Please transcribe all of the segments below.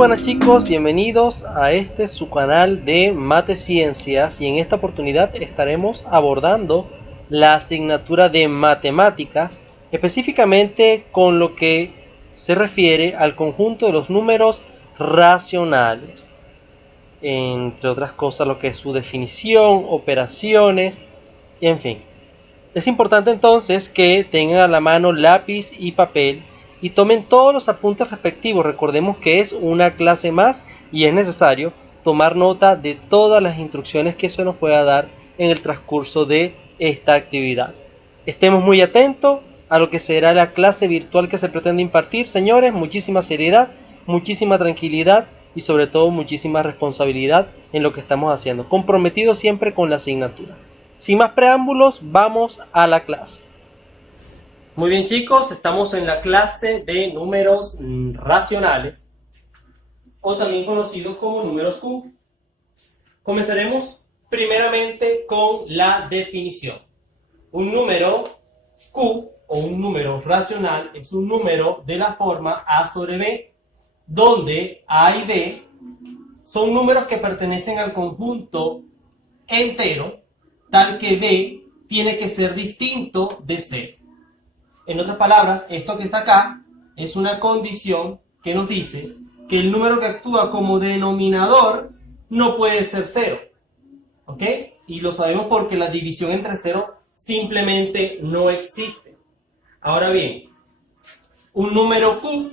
buenas chicos, bienvenidos a su canal de Mate Ciencias, y en esta oportunidad estaremos abordando la asignatura de matemáticas, específicamente con lo que se refiere al conjunto de los números racionales, entre otras cosas lo que es su definición, operaciones, y en fin. Es importante entonces que tengan a la mano lápiz y papel y tomen todos los apuntes respectivos. Recordemos que es una clase más y es necesario tomar nota de todas las instrucciones que se nos pueda dar en el transcurso de esta actividad. Estemos muy atentos a lo que será la clase virtual que se pretende impartir, señores. Muchísima seriedad, muchísima tranquilidad y sobre todo muchísima responsabilidad en lo que estamos haciendo, comprometidos siempre con la asignatura. Sin más preámbulos, vamos a la clase. Muy bien chicos, estamos en la clase de números racionales, o también conocidos como números Q. Comenzaremos primeramente con la definición. Un número Q o un número racional es un número de la forma A sobre B, donde A y B son números que pertenecen al conjunto entero, tal que B tiene que ser distinto de C. En otras palabras, esto que está acá es una condición que nos dice que el número que actúa como denominador no puede ser 0. ¿Ok? Y lo sabemos porque la división entre 0 simplemente no existe. Ahora bien, un número Q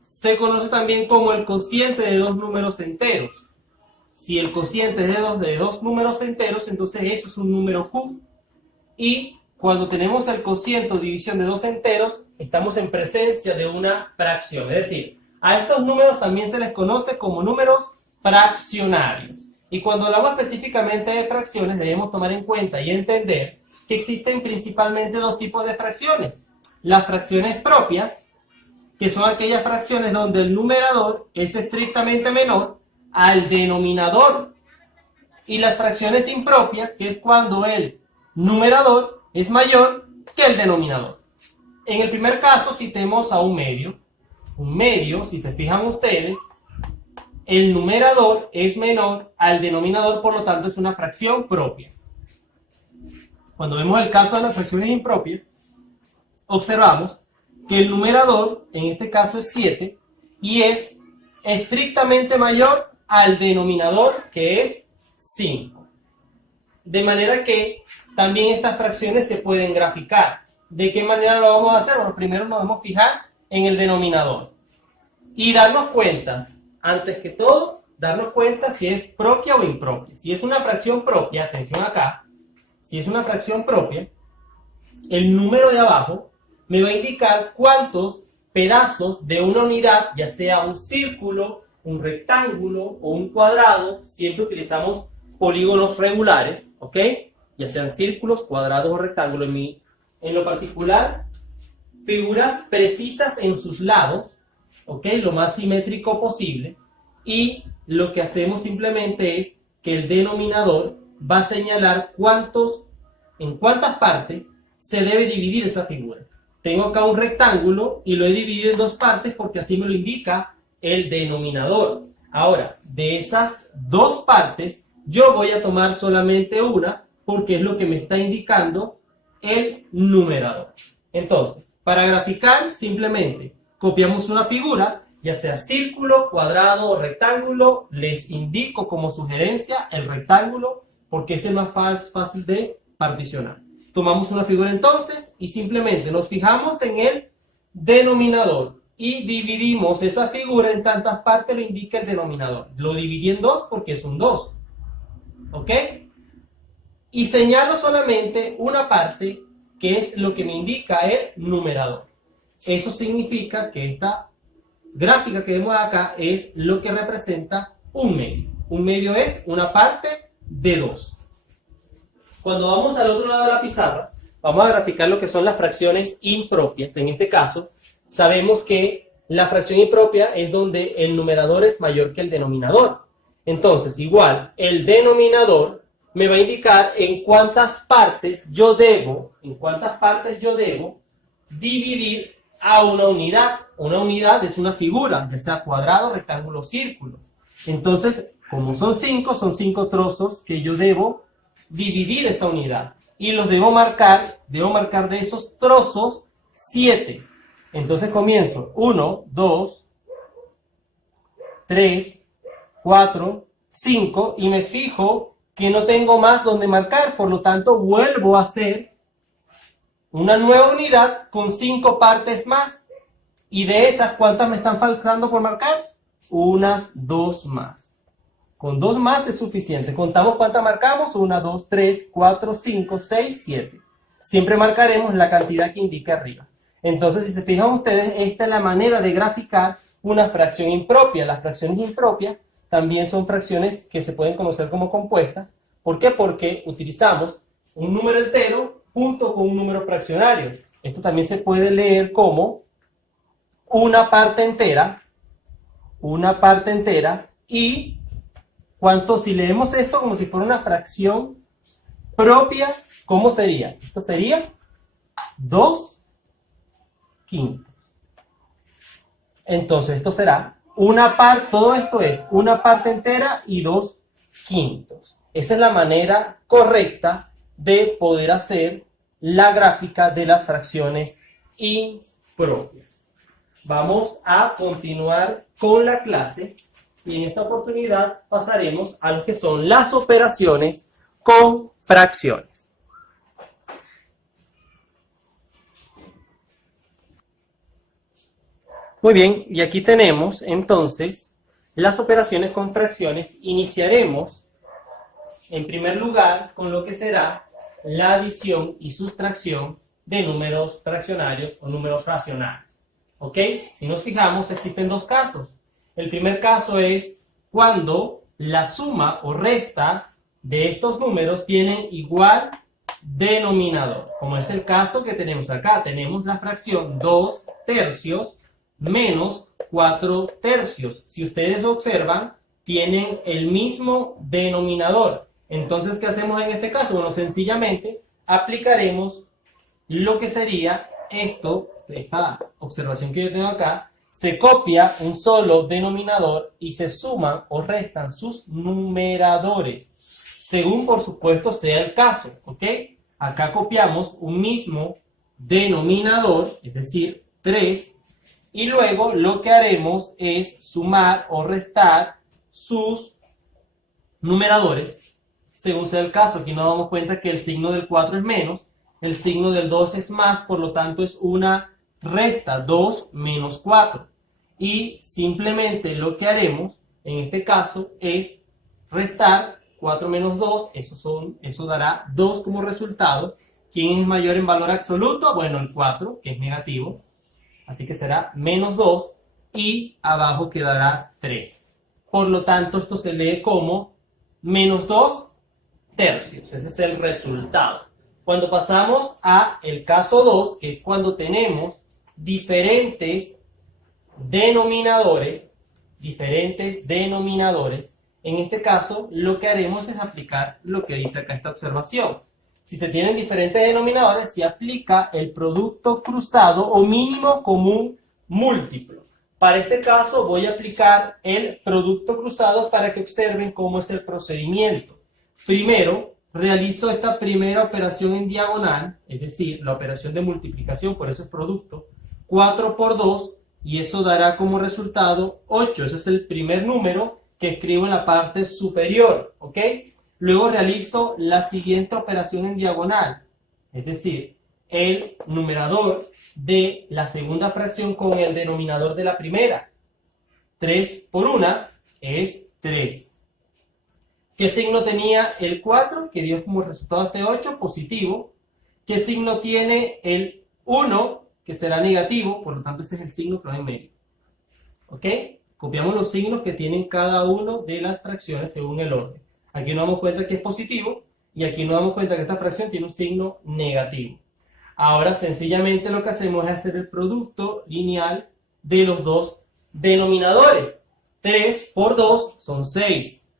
se conoce también como el cociente de dos números enteros. Si el cociente es de dos números enteros, entonces eso es un número Q. Y cuando tenemos el cociente o división de dos enteros, estamos en presencia de una fracción. Es decir, a estos números también se les conoce como números fraccionarios. Y cuando hablamos específicamente de fracciones, debemos tomar en cuenta y entender que existen principalmente dos tipos de fracciones. Las fracciones propias, que son aquellas fracciones donde el numerador es estrictamente menor al denominador, y las fracciones impropias, que es cuando el numerador es mayor que el denominador. En el primer caso citemos a un medio, si se fijan ustedes, el numerador es menor al denominador, por lo tanto es una fracción propia. Cuando vemos el caso de las fracciones impropias, observamos que el numerador, en este caso es 7, y es estrictamente mayor al denominador, que es 5. De manera que también estas fracciones se pueden graficar. ¿De qué manera lo vamos a hacer? Bueno, primero nos vamos a fijar en el denominador y darnos cuenta, antes que todo, darnos cuenta si es propia o impropia. Si es una fracción propia, atención acá, si es una fracción propia, el número de abajo me va a indicar cuántos pedazos de una unidad, ya sea un círculo, un rectángulo o un cuadrado. Siempre utilizamos polígonos regulares, ¿ok? Ya sean círculos, cuadrados o rectángulos. En lo particular, figuras precisas en sus lados, ¿ok? Lo más simétrico posible. Y lo que hacemos simplemente es que el denominador va a señalar en cuántas partes se debe dividir esa figura. Tengo acá un rectángulo y lo he dividido en dos partes porque así me lo indica el denominador. Ahora, de esas dos partes, yo voy a tomar solamente una porque es lo que me está indicando el numerador. Entonces, para graficar, simplemente copiamos una figura, ya sea círculo, cuadrado o rectángulo. Les indico como sugerencia el rectángulo porque es el más fácil de particionar. Tomamos una figura entonces y simplemente nos fijamos en el denominador y dividimos esa figura en tantas partes lo indica el denominador. Lo dividí en 2 porque es un 2. ¿Ok? Y señalo solamente una parte que es lo que me indica el numerador. Eso significa que esta gráfica que vemos acá es lo que representa un medio. Un medio es una parte de 2. Cuando vamos al otro lado de la pizarra, vamos a graficar lo que son las fracciones impropias. En este caso, sabemos que la fracción impropia es donde el numerador es mayor que el denominador. Entonces, igual, el denominador me va a indicar en cuántas partes yo debo dividir a una unidad. una unidad es una figura, ya sea cuadrado, rectángulo, círculo. Entonces, como son 5 trozos que yo debo dividir esa unidad. Y los debo marcar de esos trozos 7. Entonces comienzo 1, 2, 3, 4, 5 y me fijo que no tengo más donde marcar, por lo tanto vuelvo a hacer una nueva unidad con 5 partes más. Y de esas, ¿cuántas me están faltando por marcar? Unas 2 más. Con 2 más es suficiente. Contamos cuántas marcamos. 1, 2, 3, 4, 5, 6, 7. Siempre marcaremos la cantidad que indica arriba. Entonces, si se fijan ustedes, esta es la manera de graficar una fracción impropia. Las fracciones impropias también son fracciones que se pueden conocer como compuestas. ¿Por qué? Porque utilizamos un número entero junto con un número fraccionario. Esto también se puede leer como una parte entera y ¿cuánto? Si leemos esto como si fuera una fracción propia, ¿cómo sería? Esto sería 2 quintos. Entonces esto será una parte, todo esto es una parte entera y 2 quintos. Esa es la manera correcta de poder hacer la gráfica de las fracciones impropias. Vamos a continuar con la clase y en esta oportunidad pasaremos a lo que son las operaciones con fracciones. Muy bien, y aquí tenemos entonces las operaciones con fracciones. Iniciaremos en primer lugar con lo que será la adición y sustracción de números fraccionarios o números racionales. ¿Ok? Si nos fijamos, existen dos casos. El primer caso es cuando la suma o resta de estos números tienen igual denominador, como es el caso que tenemos acá. Tenemos la fracción 2 tercios menos 4 tercios. Si ustedes observan, tienen el mismo denominador. Entonces, ¿qué hacemos en este caso? Bueno, sencillamente aplicaremos lo que sería esta observación que yo tengo acá. Se copia un solo denominador y se suman o restan sus numeradores, según por supuesto sea el caso, ¿ok? Acá copiamos un mismo denominador, es decir, 3, y luego lo que haremos es sumar o restar sus numeradores, según sea el caso. Aquí nos damos cuenta que el signo del 4 es menos, el signo del 2 es más, por lo tanto es una resta, 2 menos 4. Y simplemente lo que haremos en este caso es restar 4 menos 2, eso dará 2 como resultado. ¿Quién es mayor en valor absoluto? Bueno, el 4, que es negativo. Así que será menos 2 y abajo quedará 3. Por lo tanto, esto se lee como menos 2 tercios. Ese es el resultado. Cuando pasamos a el caso 2, que es cuando tenemos diferentes denominadores, en este caso lo que haremos es aplicar lo que dice acá esta observación. Si se tienen diferentes denominadores, se aplica el producto cruzado o mínimo común múltiplo. Para este caso voy a aplicar el producto cruzado para que observen cómo es el procedimiento. Primero, realizo esta primera operación en diagonal, es decir, la operación de multiplicación, por eso es producto, 4 por 2, y eso dará como resultado 8. Ese es el primer número que escribo en la parte superior, ¿ok? Luego realizo la siguiente operación en diagonal, es decir, el numerador de la segunda fracción con el denominador de la primera. 3 por 1 es 3. ¿Qué signo tenía el 4? Que dio como resultado este 8, positivo. ¿Qué signo tiene el 1? Que será negativo, por lo tanto este es el signo que va en medio. ¿Ok? Copiamos los signos que tienen cada uno de las fracciones según el orden. Aquí nos damos cuenta que es positivo y aquí nos damos cuenta que esta fracción tiene un signo negativo. Ahora sencillamente lo que hacemos es hacer el producto lineal de los dos denominadores. 3 por 2 son 6.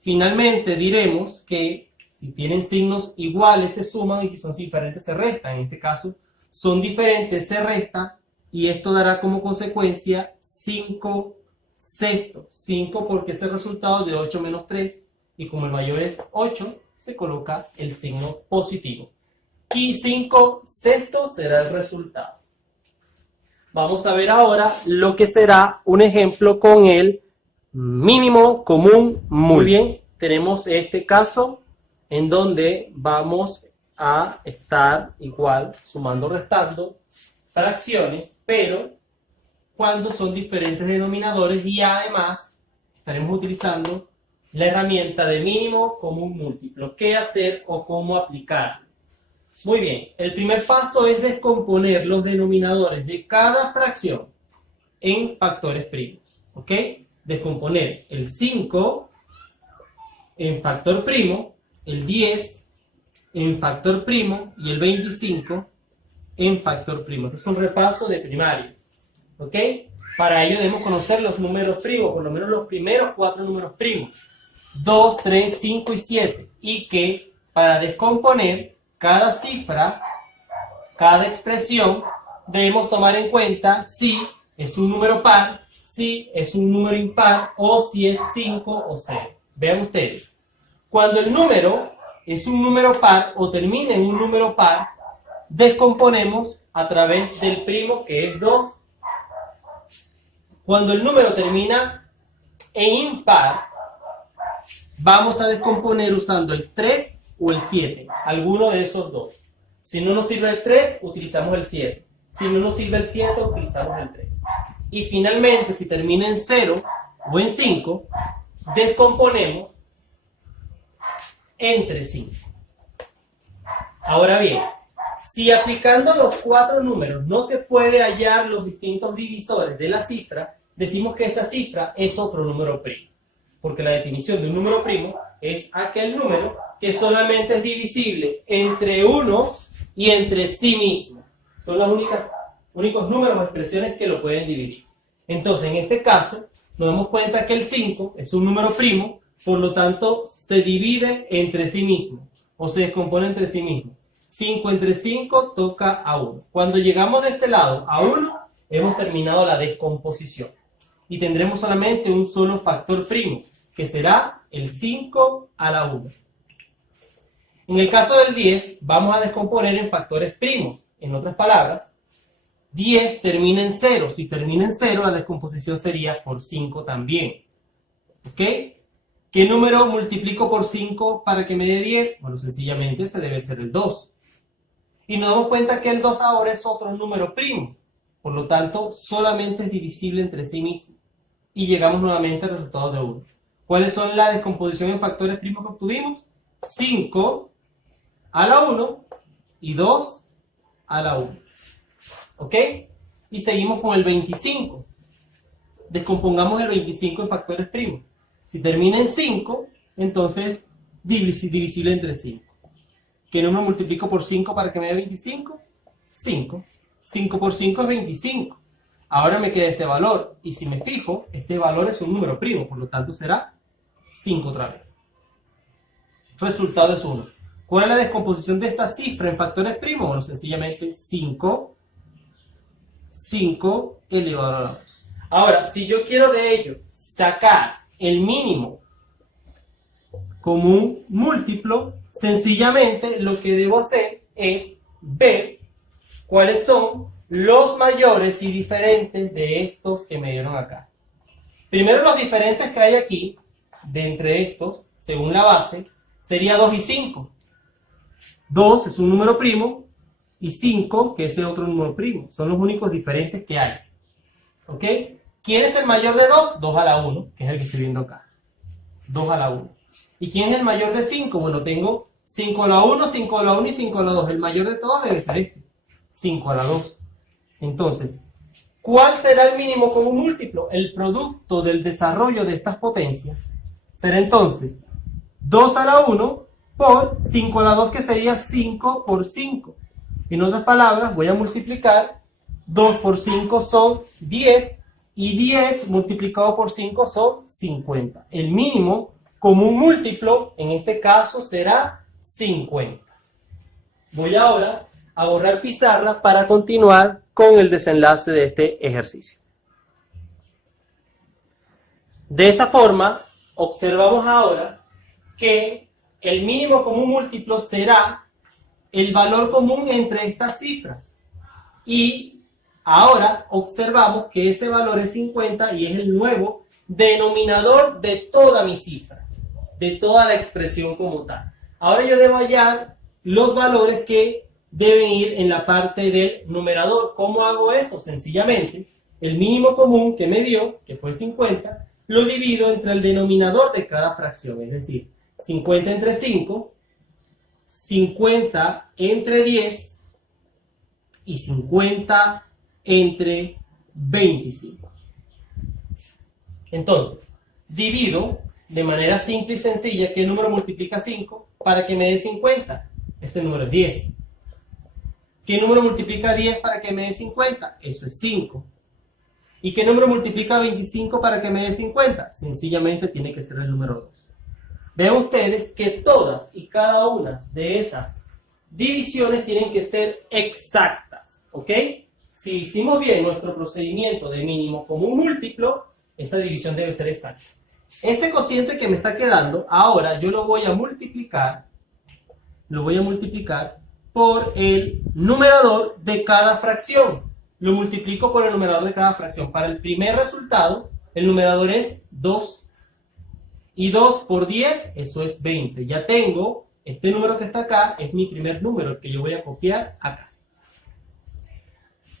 Finalmente diremos que si tienen signos iguales se suman y si son diferentes se restan. En este caso son diferentes, se resta y esto dará como consecuencia 5 sextos. 5 porque es el resultado de 8 menos 3 y como el mayor es 8, se coloca el signo positivo. Y 5 sextos será el resultado. Vamos a ver ahora lo que será un ejemplo con el mínimo común múltiplo. Muy bien, tenemos este caso en donde vamos a estar igual sumando, restando fracciones, pero cuando son diferentes denominadores y además estaremos utilizando la herramienta de mínimo común múltiplo. ¿Qué hacer o cómo aplicar? Muy bien, el primer paso es descomponer los denominadores de cada fracción en factores primos. ¿Ok? Descomponer el 5 en factor primo, el 10 en factor primo y el 25 en factor primo. Este es un repaso de primaria. ¿Ok? Para ello debemos conocer los números primos, por lo menos los primeros 4 números primos. 2, 3, 5 y 7. Y que para descomponer cada cifra, cada expresión, debemos tomar en cuenta si es un número par, si es un número impar o si es 5 o 0. Vean ustedes. Cuando el número es un número par o termina en un número par, descomponemos a través del primo que es 2. Cuando el número termina en impar, vamos a descomponer usando el 3 o el 7, alguno de esos dos. Si no nos sirve el 3, utilizamos el 7. Si no nos sirve el 7, utilizamos el 3. Y finalmente, si termina en 0 o en 5, descomponemos entre 5. Ahora bien, si aplicando los 4 números no se puede hallar los distintos divisores de la cifra, decimos que esa cifra es otro número primo. Porque la definición de un número primo es aquel número que solamente es divisible entre 1 y entre sí mismo. Son los únicos números o expresiones que lo pueden dividir. Entonces, en este caso, nos damos cuenta que el 5 es un número primo, por lo tanto, se divide entre sí mismo, o se descompone entre sí mismo. 5 entre 5 toca a 1. Cuando llegamos de este lado a 1, hemos terminado la descomposición. Y tendremos solamente un solo factor primo, que será el 5 a la 1. En el caso del 10, vamos a descomponer en factores primos. En otras palabras, 10 termina en 0. Si termina en 0, la descomposición sería por 5 también. ¿Ok? ¿Qué número multiplico por 5 para que me dé 10? Bueno, sencillamente se debe ser el 2. Y nos damos cuenta que el 2 ahora es otro número primo. Por lo tanto, solamente es divisible entre sí mismo. Y llegamos nuevamente al resultado de 1. ¿Cuáles son la descomposición en factores primos que obtuvimos? 5 a la 1 y 2 a la 1. ¿Ok? Y seguimos con el 25. Descompongamos el 25 en factores primos. Si termina en 5, entonces divisible entre 5. ¿Qué número multiplico por 5 para que me dé 25? 5. 5 por 5 es 25. Ahora me queda este valor. Y si me fijo, este valor es un número primo. Por lo tanto, será 5 otra vez. Resultado es 1. ¿Cuál es la descomposición de esta cifra en factores primos? Bueno, sencillamente 5 elevado a la 2. Ahora, si yo quiero de ello sacar el mínimo común múltiplo, sencillamente lo que debo hacer es ver cuáles son los mayores y diferentes de estos que me dieron acá. Primero, los diferentes que hay aquí, de entre estos, según la base, sería 2 y 5. 2 es un número primo y 5, que es el otro número primo. Son los únicos diferentes que hay. ¿Ok? ¿Quién es el mayor de 2? 2 a la 1, que es el que estoy viendo acá. 2 a la 1. ¿Y quién es el mayor de 5? Bueno, tengo 5 a la 1, 5 a la 1 y 5 a la 2. El mayor de todos debe ser este. 5 a la 2. Entonces, ¿cuál será el mínimo común múltiplo? El producto del desarrollo de estas potencias será entonces 2 a la 1 por 5 a la 2, que sería 5 por 5. En otras palabras, voy a multiplicar. 2 por 5 son 10. Y 10 multiplicado por 5 son 50. El mínimo común múltiplo en este caso será 50. Voy ahora a borrar pizarra para continuar con el desenlace de este ejercicio. De esa forma, observamos ahora que el mínimo común múltiplo será el valor común entre estas cifras. Y ahora observamos que ese valor es 50 y es el nuevo denominador de toda mi cifra, de toda la expresión como tal. Ahora yo debo hallar los valores que deben ir en la parte del numerador. ¿Cómo hago eso? Sencillamente, el mínimo común que me dio, que fue 50, lo divido entre el denominador de cada fracción. Es decir, 50 entre 5, 50 entre 10 y 50 entre 25. Entonces, divido de manera simple y sencilla. ¿Qué número multiplica 5 para que me dé 50? Ese número es 10. ¿Qué número multiplica 10 para que me dé 50? Eso es 5. ¿Y qué número multiplica 25 para que me dé 50? Sencillamente tiene que ser el número 2. Vean ustedes que todas y cada una de esas divisiones tienen que ser exactas, ¿ok? Si hicimos bien nuestro procedimiento de mínimo común múltiplo, esa división debe ser exacta. Ese cociente que me está quedando, ahora yo lo voy a multiplicar por el numerador de cada fracción. Lo multiplico por el numerador de cada fracción. Para el primer resultado, el numerador es 2. Y 2 por 10, eso es 20. Ya tengo, este número que está acá, es mi primer número, el que yo voy a copiar acá.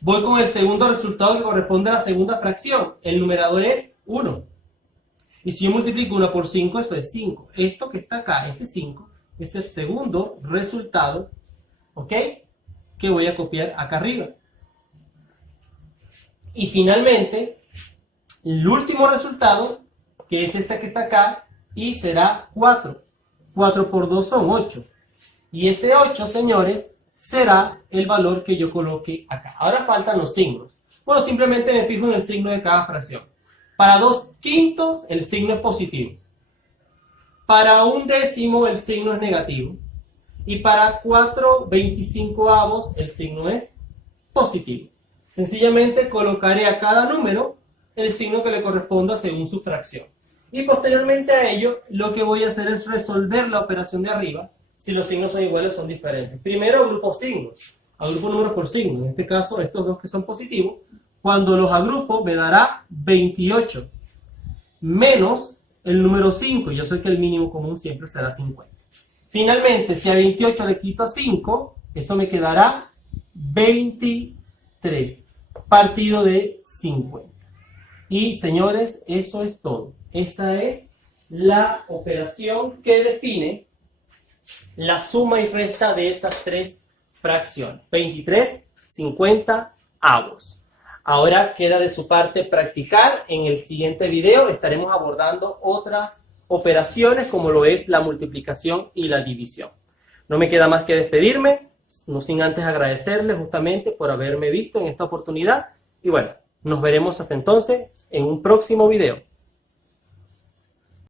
Voy con el segundo resultado que corresponde a la segunda fracción. El numerador es 1. Y si yo multiplico 1 por 5, eso es 5. Esto que está acá, ese 5, es el segundo resultado, ¿ok?, que voy a copiar acá arriba. Y finalmente, el último resultado, que es este que está acá, y será 4. 4 por 2 son 8. Y ese 8, señores, será el valor que yo coloque acá. Ahora faltan los signos. Bueno, simplemente me fijo en el signo de cada fracción. Para 2/5 el signo es positivo. Para 1/10 el signo es negativo. Y para 4/25 el signo es positivo. Sencillamente colocaré a cada número el signo que le corresponda según su fracción. Y posteriormente a ello, lo que voy a hacer es resolver la operación de arriba, si los signos son iguales o son diferentes. Primero agrupo signos, agrupo números por signo. En este caso, estos dos que son positivos, cuando los agrupo me dará 28, menos el número 5. Yo sé que el mínimo común siempre será 50. Finalmente, si a 28 le quito 5, eso me quedará 23, partido de 50. Y señores, eso es todo. Esa es la operación que define la suma y resta de esas tres fracciones. 23, 50 avos. Ahora queda de su parte practicar. En el siguiente video estaremos abordando otras operaciones como lo es la multiplicación y la división. No me queda más que despedirme, no sin antes agradecerles justamente por haberme visto en esta oportunidad. Y bueno, nos veremos hasta entonces en un próximo video.